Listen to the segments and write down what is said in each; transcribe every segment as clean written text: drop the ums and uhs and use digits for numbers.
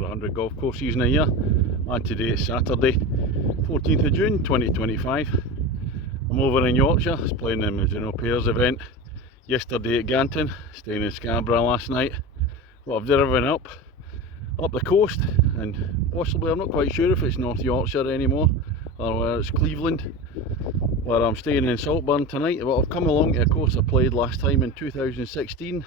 over 100 golf courses in a year, and today is Saturday 14th of June 2025. I'm over in Yorkshire, I was playing the Mizuno Pairs event yesterday at Ganton, staying in Scarborough last night. But I've driven up the coast, and possibly, I'm not quite sure if it's North Yorkshire anymore or whether it's Cleveland, where I'm staying in Saltburn tonight. But I've come along to a course I played last time in 2016,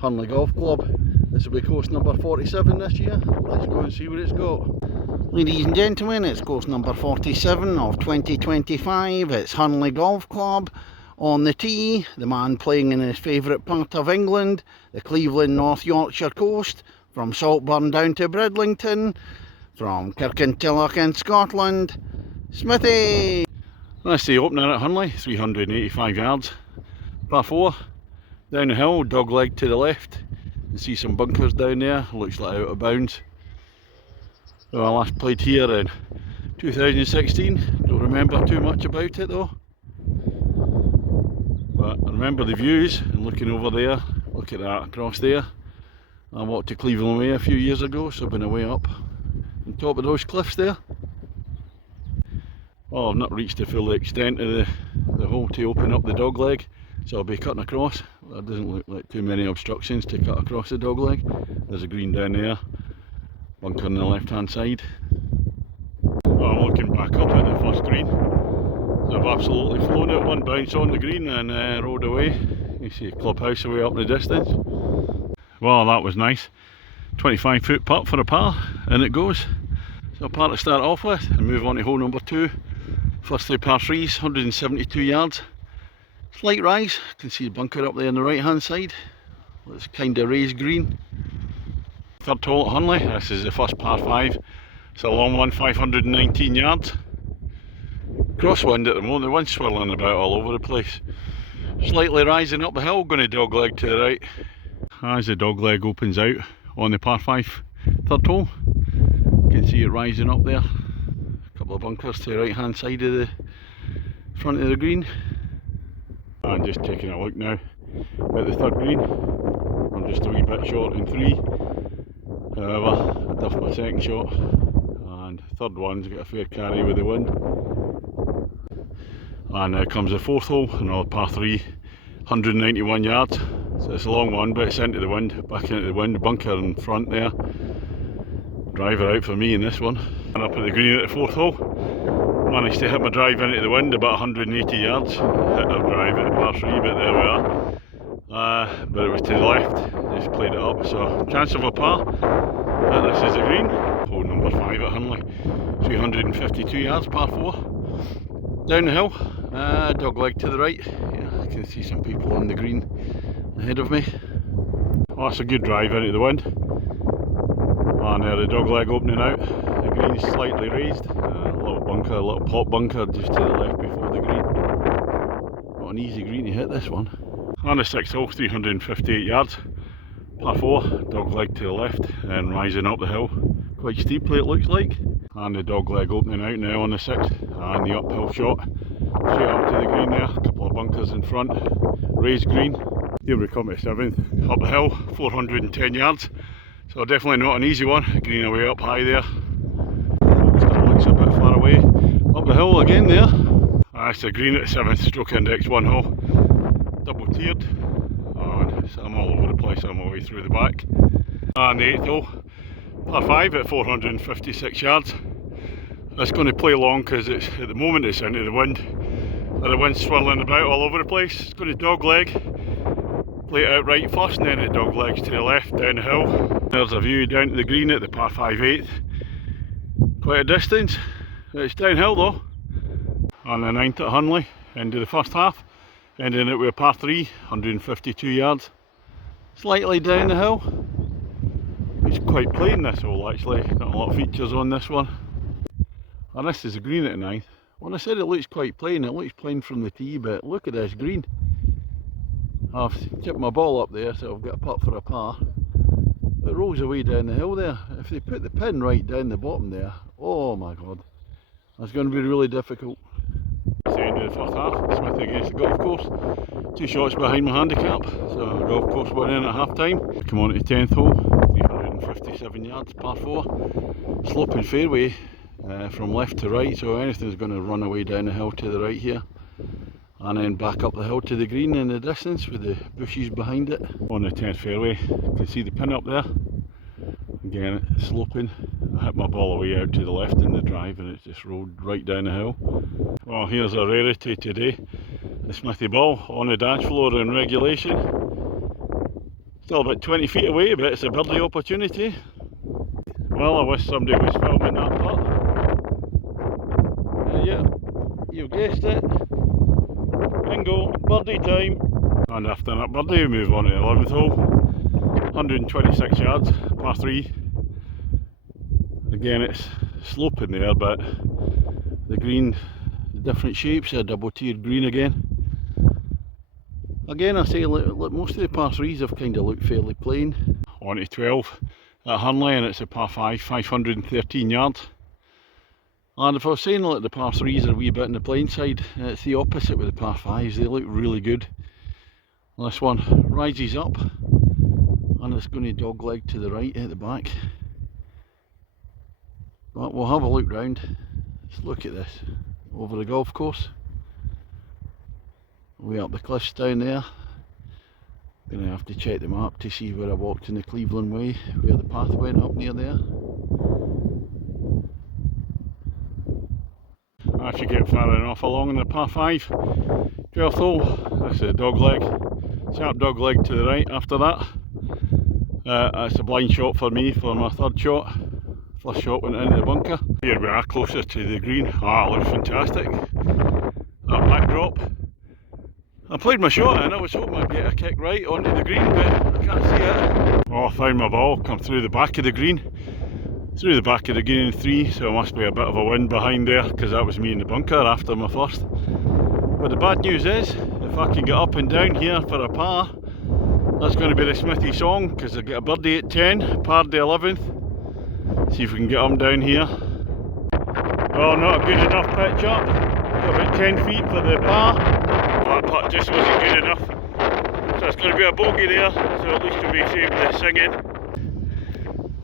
Hunley Golf Club. This will be course number 47 this year. Let's go and see what it's got. Ladies and gentlemen, it's course number 47 of 2025. It's Hunley Golf Club. On the tee, the man playing in his favourite part of England, the Cleveland North Yorkshire coast, from Saltburn down to Bridlington, from Kirkintilloch in Scotland, Smithy. That's the opener at Hunley, 385 yards, par 4, down the hill, dogleg to the left. You see some bunkers down there, looks like out of bounds. So I last played here in 2016, don't remember too much about it though. But I remember the views and looking over there, look at that across there. I walked to Cleveland Way a few years ago, so I've been away up on top of those cliffs there. Well, I've not reached the full extent of the hole to open up the dogleg, so I'll be cutting across. There doesn't look like too many obstructions to cut across the dogleg. There's a green down there, bunker on the left hand side. Well, I'm looking back up at the first green. I've absolutely flown it, one bounce on the green and rode away. You see a clubhouse away up in the distance. Well, that was nice. 25 foot putt for a par, and it goes. So a par to start off with, and move on to hole number 2. First 3 par 3s, 172 yards. Slight rise, you can see the bunker up there on the right hand side. It's kind of raised green. Third hole at Hunley, this is the first par 5. It's a long one, 519 yards. Crosswind at the moment, the wind's swirling about all over the place. Slightly rising up the hill, going to dogleg to the right. As the dogleg opens out on the par 5 third hole, you can see it rising up there. A couple of bunkers to the right hand side of the front of the green. I'm just taking a look now at the third green. I'm just a wee bit short in 3. However, I duffed my second shot, and third one's got a fair carry with the wind. And now comes the fourth hole, another par 3, 191 yards. So it's a long one, but it's into the wind, back into the wind, bunker in front there. Driver out for me in this one. And up at the green at the fourth hole, managed to hit my drive into the wind about 180 yards. Hit a drive at the par 3, but there we are. But it was to the left, just played it up. So chance of a par, but this is the green. Hole number 5 at Hunley, 352 yards, par 4. Down the hill, dogleg to the right. Yeah, I can see some people on the green ahead of me. Oh, that's a good drive into the wind. And the dogleg opening out. The green's slightly raised. A little bunker, a little pop bunker just to the left before the green. Not an easy green to hit this one. On the 6th hole, 358 yards. Par 4, dogleg to the left and rising up the hill. Quite steeply it looks like. And the dogleg opening out now on the 6th, and the uphill shot straight up to the green there, a couple of bunkers in front, raised green. Here we come to 7th, up the hill, 410 yards, so definitely not an easy one. Green away up high there, still looks a bit far away. Up the hill again there, that's the green at the 7th stroke index 1 hole, double tiered, and so I'm all over the place on my way through the back. And the 8th hole, par 5 at 456 yards. It's going to play long because it's at the moment it's into the wind. The wind's swirling about all over the place. It's going to dogleg, play it out right first, and then it doglegs to the left down the hill. There's a view down to the green at the par 5 8th. Quite a distance. It's downhill though. On the 9th at Hunley, end of the first half, ending it with a par 3, 152 yards. Slightly down the hill. It's quite plain this hole actually, not a lot of features on this one. And this is the green at the 9th. When I said it looks quite plain, it looks plain from the tee, but look at this green. I've chipped my ball up there, so I've got a putt for a par. It rolls away down the hill there. If they put the pin right down the bottom there, oh my god, that's going to be really difficult. It's the end of the first half, Smithy against the golf course. 2 shots behind my handicap, so golf course went in at half time. Come on to the 10th hole, 357 yards, par 4. Sloping fairway from left to right, so anything's going to run away down the hill to the right here. And then back up the hill to the green in the distance with the bushes behind it. On the 10th fairway, you can see the pin up there. Again, it's sloping. I hit my ball away out to the left in the drive and it just rolled right down the hill. Well, here's a rarity today. The Smithy ball on the dance floor in regulation. Still about 20 feet away, but it's a birdie opportunity. Well, I wish somebody was filming that putt. Yeah, you guessed it. Bingo, birdie time. And after that birdie, we move on to the 11th hole. 126 yards, par 3. Again, it's sloping there, but the green, different shapes, a double tiered green again. Again, I say, look, most of the par 3s have kind of looked fairly plain. On to 12 at Hunley, and it's a par 5, 513 yards. And if I was saying that the par 3s are a wee bit on the plain side, it's the opposite with the par 5s. They look really good. This one rises up, and it's going to dogleg to the right at the back. But we'll have a look round. Let's look at this. Over the golf course. Way up the cliffs down there. Gonna have to check the map to see where I walked in the Cleveland Way, where the path went up near there. If you get far enough along in the par 5, 12th hole, that's a dog leg, sharp dog leg to the right after that. That's a blind shot for me for my third shot. First shot went into the bunker. Here we are closer to the green. Ah, it looks fantastic. That backdrop. I played my shot and I was hoping I'd get a kick right onto the green, but I can't see it. Oh, I found my ball come through the back of the green. Through the back of the green in 3, so it must be a bit of a wind behind there, because that was me in the bunker after my first. But the bad news is, if I can get up and down here for a par, that's going to be the Smithy song, because I get a birdie at 10, par the 11th. See if we can get them down here. Oh, not a good enough pitch up. Got about 10 feet for the par. That putt just wasn't good enough. So it's going to be a bogey there, so at least we'll be saved the singing.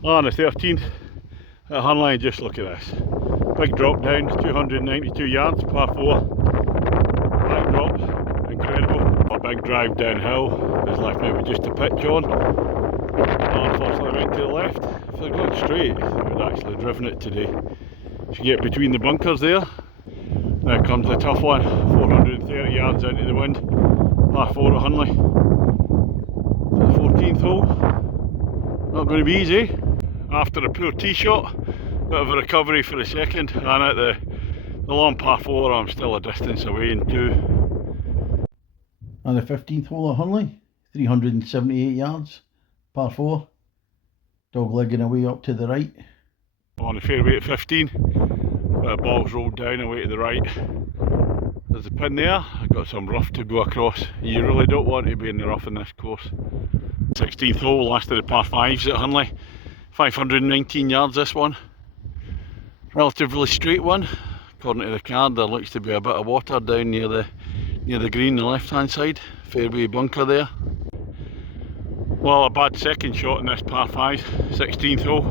On the 13th at Hunley, just look at this. Big drop down, 292 yards, par 4. Back drop, incredible. A big drive downhill, has left me with just a pitch on. Unfortunately I went to the left. If they'd gone straight, I would actually have driven it today. If you get between the bunkers there, now comes the tough one. 430 yards into the wind, par 4 at Hunley. The 14th hole, not going to be easy. After a poor tee shot, bit of a recovery for a second, and at the long par 4 I'm still a distance away in 2. And the 15th hole at Hunley, 378 yards, par 4, dog legging away up to the right. On the fairway at 15, bit of balls rolled down away to the right. There's a pin there, I've got some rough to go across. You really don't want to be in the rough in this course. 16th hole, last of the par 5s at Hunley. 519 yards this one. Relatively straight one. According to the card, there looks to be a bit of water down near the green on the left hand side. Fairway bunker there. Well, a bad second shot in this par 5, 16th hole.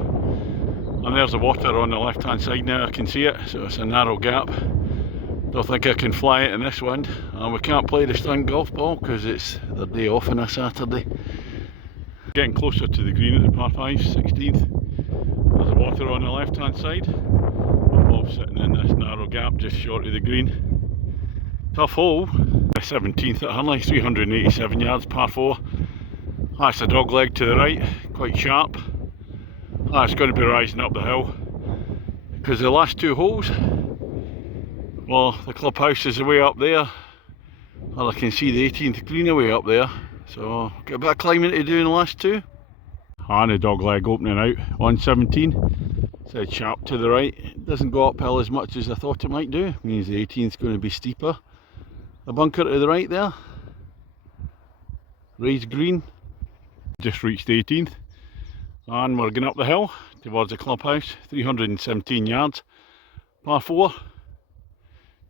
And there's the water on the left hand side now, I can see it, so it's a narrow gap. Don't think I can fly it in this wind. And we can't play the string golf ball because it's their day off on a Saturday. Getting closer to the green at the par 5, 16th. There's the water on the left hand side. The ball's sitting in this narrow gap just short of the green. Tough hole. The 17th at Hunley, 387 yards, par 4. That's a dog leg to the right, quite sharp. That's going to be rising up the hill. Because the last 2 holes, well, the clubhouse is way up there. Well, I can see the 18th green away up there. So, got a bit of climbing to do in the last 2. And the dog leg opening out on 17. Said sharp to the right. It doesn't go uphill as much as I thought it might do. It means the 18th is going to be steeper. A bunker to the right there. Raised green. Just reached the 18th. And we're going up the hill towards the clubhouse. 317 yards. Par 4.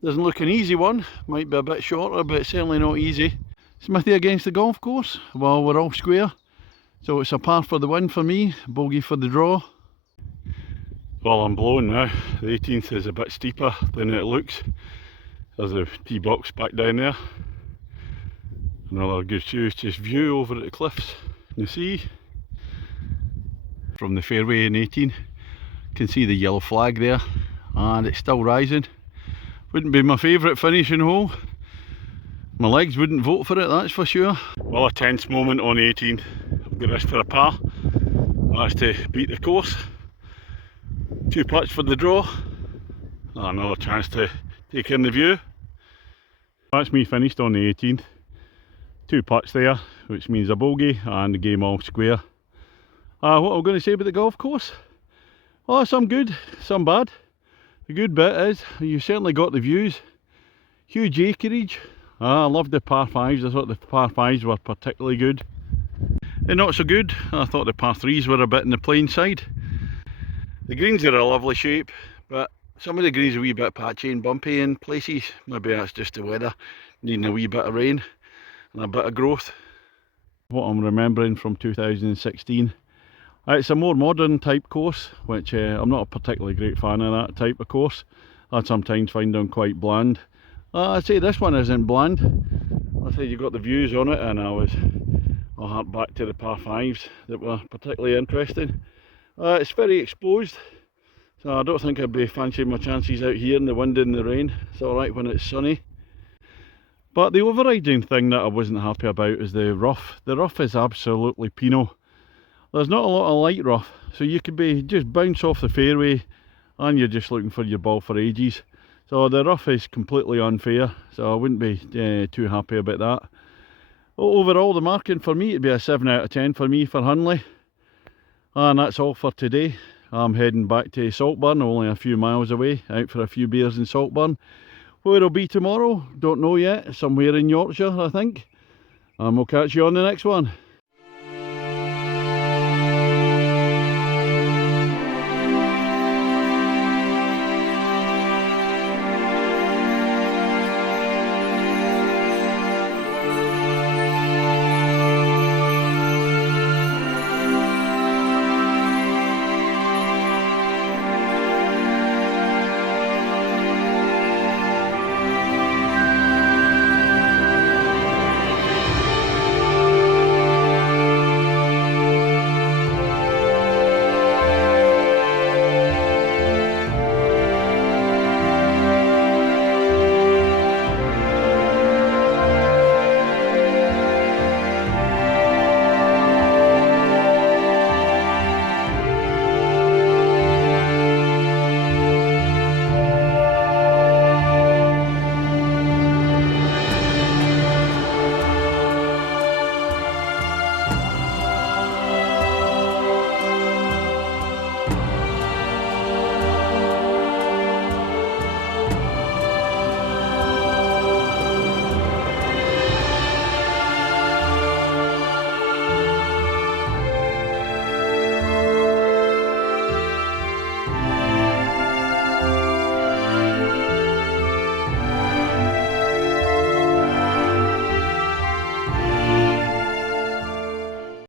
Doesn't look an easy one. Might be a bit shorter, but certainly not easy. Smithy against the golf course. Well, we're all square. So it's a par for the win for me, bogey for the draw. Well, I'm blowing now. The 18th is a bit steeper than it looks. There's a tee box back down there. Another good just view over at the cliffs in the sea. From the fairway in 18, you can see the yellow flag there, and it's still rising. Wouldn't be my favourite finishing hole. My legs wouldn't vote for it, that's for sure. Well, a tense moment on 18. I've got this for a par. That's to beat the course. 2 putts for the draw. Another chance to take in the view. That's me finished on the 18th. 2 putts there, which means a bogey and the game all square. What I'm going to say about the golf course? Oh, some good, some bad. The good bit is you certainly got the views. Huge acreage. I loved the par 5s. I thought the par 5s were particularly good. And not so good, I thought the par 3s were a bit in the plain side. The greens are a lovely shape, but some of the greens are a wee bit patchy and bumpy in places. Maybe that's just the weather, needing a wee bit of rain and a bit of growth. What I'm remembering from 2016, it's a more modern type course, which I'm not a particularly great fan of that type of course. I sometimes find them quite bland. I'd say this one isn't bland. I say you got the views on it, and I'll hark back to the par 5s that were particularly interesting. It's very exposed, so I don't think I'd be fancying my chances out here in the wind and the rain. It's alright when it's sunny. But the overriding thing that I wasn't happy about is the rough. The rough is absolutely penal. There's not a lot of light rough, so you could be just bounce off the fairway and you're just looking for your ball for ages. So the rough is completely unfair, so I wouldn't be too happy about that. Overall, the marking for me would be a 7 out of 10 for me for Hunley. And that's all for today. I'm heading back to Saltburn, only a few miles away, out for a few beers in Saltburn. Where it'll be tomorrow, don't know yet, somewhere in Yorkshire I think. And we'll catch you on the next one.